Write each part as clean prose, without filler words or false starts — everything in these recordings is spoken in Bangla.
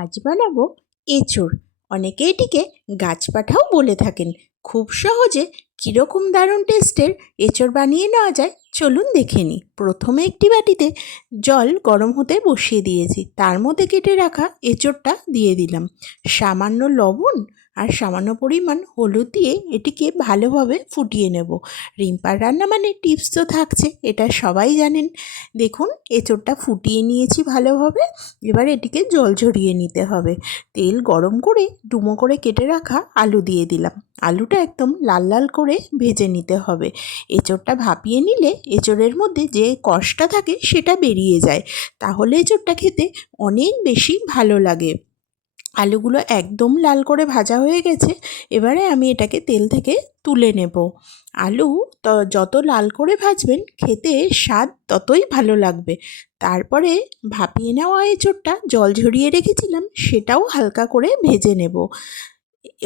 আজ বানাবো এঁচোড়। অনেকে এটিকে গাছপাঠাও বলে থাকেন। খুব সহজে কীরকম দারুণ টেস্টের এঁচোড় বানিয়ে নেওয়া যায় চলুন দেখে নিই। প্রথমে একটি বাটিতে জল গরম হতে বসিয়ে দিয়েছি, তার মধ্যে কেটে রাখা এঁচোড়টা দিয়ে দিলাম। সামান্য লবণ আর সামান্য পরিমাণ হলুদ দিয়ে এটিকে ভালোভাবে ফুটিয়ে নেব। রিম্পার রান্না মানে টিপস তো থাকছে, এটা সবাই জানেন। দেখুন এঁচোড়টা ফুটিয়ে নিয়েছি ভালোভাবে। এবার এটিকে জল ঝরিয়ে নিতে হবে। তেল গরম করে ডুমো করে কেটে রাখা আলু দিয়ে দিলাম। আলুটা একদম লাল লাল করে ভেজে নিতে হবে। এঁচোড়টা ভাপিয়ে নিলে এঁচোড়ের মধ্যে যে কষটা থাকে সেটা বেরিয়ে যায়, তাহলে এঁচোড়টা খেতে অনেক বেশি ভালো লাগে। আলুগুলো একদম লাল করে ভাজা হয়ে গেছে। এবারে আমি এটাকে তেল থেকে তুলে নেব। আলু যত লাল করে ভাজবেন খেতে স্বাদ ততই ভালো লাগবে। তারপরে ভাপিয়ে নেওয়া এঁচোড়টা জল ঝরিয়ে রেখেছিলাম, সেটাও হালকা করে ভেজে নেব।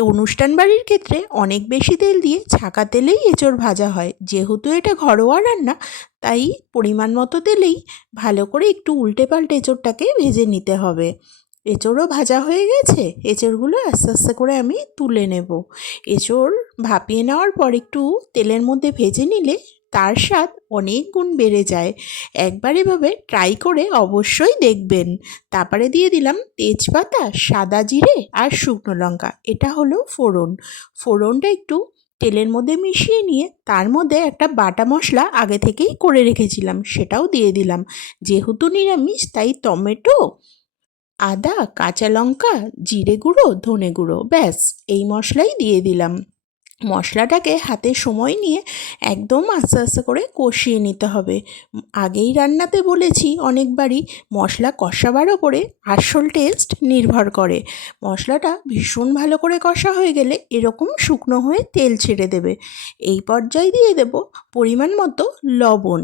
অনুষ্ঠান বাড়ির ক্ষেত্রে অনেক বেশি তেল দিয়ে ছাঁকা তেলেই এঁচোড় ভাজা হয়। যেহেতু এটা ঘরোয়া রান্না, তাই পরিমাণ মতো তেলেই ভালো করে একটু উল্টে পাল্টে এঁচোড়টাকে ভেজে নিতে হবে। এঁচোড়ও ভাজা হয়ে গেছে, এঁচোড়গুলো আস্তে আস্তে করে আমি তুলে নেব। এঁচোড় ভাপিয়ে নেওয়ার পর একটু তেলের মধ্যে ভেজে নিলে তার স্বাদ অনেক গুণ বেড়ে যায়। একবার এভাবে ট্রাই করে অবশ্যই দেখবেন। তারপরে দিয়ে দিলাম তেজপাতা, সাদা জিরে আর শুকনো লঙ্কা। এটা হলো ফোড়ন। ফোড়নটা একটু তেলের মধ্যে মিশিয়ে নিয়ে তার মধ্যে একটা বাটা মশলা আগে থেকেই করে রেখেছিলাম, সেটাও দিয়ে দিলাম। যেহেতু নিরামিষ তাই টমেটো, আদা, কাঁচা লঙ্কা, জিরে গুঁড়ো, ধনে গুঁড়ো, ব্যাস এই মশলাই দিয়ে দিলাম। মশলাটাকে হাতে সময় নিয়ে একদম আস্তে আস্তে করে কষিয়ে নিতে হবে। আগেই রান্নাতে বলেছি অনেকবারই, মশলা কষাবার ওপরে আসল টেস্ট নির্ভর করে। মশলাটা ভীষণ ভালো করে কষা হয়ে গেলে এরকম শুকনো হয়ে তেল ছেড়ে দেবে। এই পর্যায়ে দিয়ে দেব পরিমাণ মতো লবণ।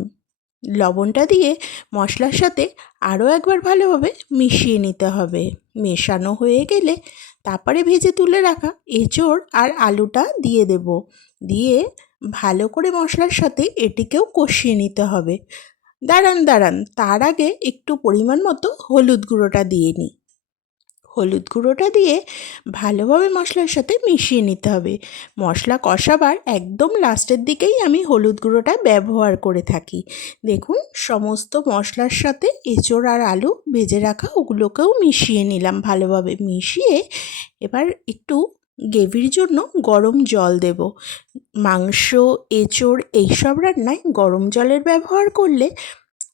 লবণটা দিয়ে মশলার সাথে আরও একবার ভালোভাবে মিশিয়ে নিতে হবে। মেশানো হয়ে গেলে তারপরে ভেজে তুলে রাখা এঁচোড় আর আলুটা দিয়ে দেব। দিয়ে ভালো করে মশলার সাথে এটিকেও কষিয়ে নিতে হবে। দাঁড়ান, তার আগে একটু পরিমাণ মতো হলুদ গুঁড়োটা দিয়ে নিই। হলুদ গুঁড়োটা দিয়ে ভালোভাবে মশলার সাথে মিশিয়ে নিতে হবে। মশলা কষাবার একদম লাস্টের দিকেই আমি হলুদ গুঁড়োটা ব্যবহার করে থাকি। দেখুন সমস্ত মশলার সাথে এঁচোড় আর আলু ভেজে রাখা ওগুলোকেও মিশিয়ে নিলাম ভালোভাবে। মিশিয়ে এবার একটু গ্রেভির জন্য গরম জল দেব। মাংস, এঁচোড় এইসব রান্নায় গরম জলের ব্যবহার করলে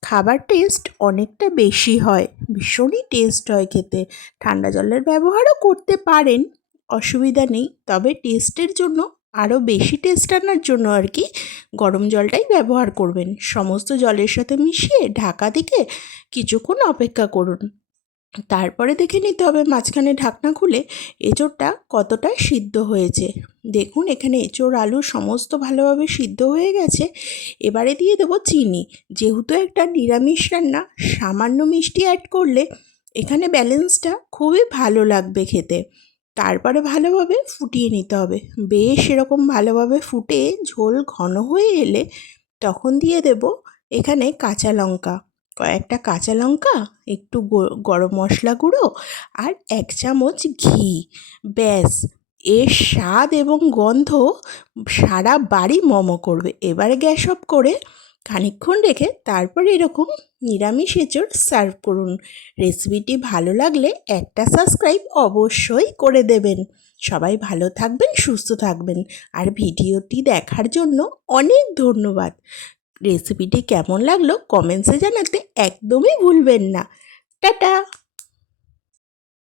খাবার টেস্ট অনেকটা বেশি হয়, ভীষণই টেস্ট হয় খেতে। ঠান্ডা জলের ব্যবহারও করতে পারেন, অসুবিধা নেই। তবে টেস্টের জন্য, আরও বেশি টেস্ট আনার জন্য আর কি, গরম জলটাই ব্যবহার করবেন। সমস্ত জলের সাথে মিশিয়ে ঢাকা দিয়ে কিছুক্ষণ অপেক্ষা করুন। তারপরে দেখে নিতে হবে মাঝখানে ঢাকনা খুলে এঁচোড়টা কতটা সিদ্ধ হয়েছে। দেখুন এখানে এঁচোড় আলু সমস্ত ভালোভাবে সিদ্ধ হয়ে গেছে। এবারে দিয়ে দেবো চিনি। যেহেতু একটা নিরামিষ রান্না, সামান্য মিষ্টি অ্যাড করলে এখানে ব্যালেন্সটা খুবই ভালো লাগবে খেতে। তারপরে ভালোভাবে ফুটিয়ে নিতে হবে। বেশ এরকম ভালোভাবে ফুটে ঝোল ঘন হয়ে এলে তখন দিয়ে দেব এখানে কাঁচা লঙ্কা, কয়েকটা কাঁচা লঙ্কা, একটু গরম মশলা গুঁড়ো আর 1 চামচ ঘি। ব্যাস, এর স্বাদ এবং গন্ধ সারা বাড়ি মমো করবে। এবারে গ্যাস অফ করে খানিকক্ষণ রেখে তারপরে এরকম নিরামিষ এঁচোড় সার্ভ করুন। রেসিপিটি ভালো লাগলে একটা সাবস্ক্রাইব অবশ্যই করে দেবেন। সবাই ভালো থাকবেন, সুস্থ থাকবেন। আর ভিডিওটি দেখার জন্য অনেক ধন্যবাদ। রেসিপিটি কেমন লাগলো কমেন্টসে জানাতে একদমই ভুলবেন না। টাটা।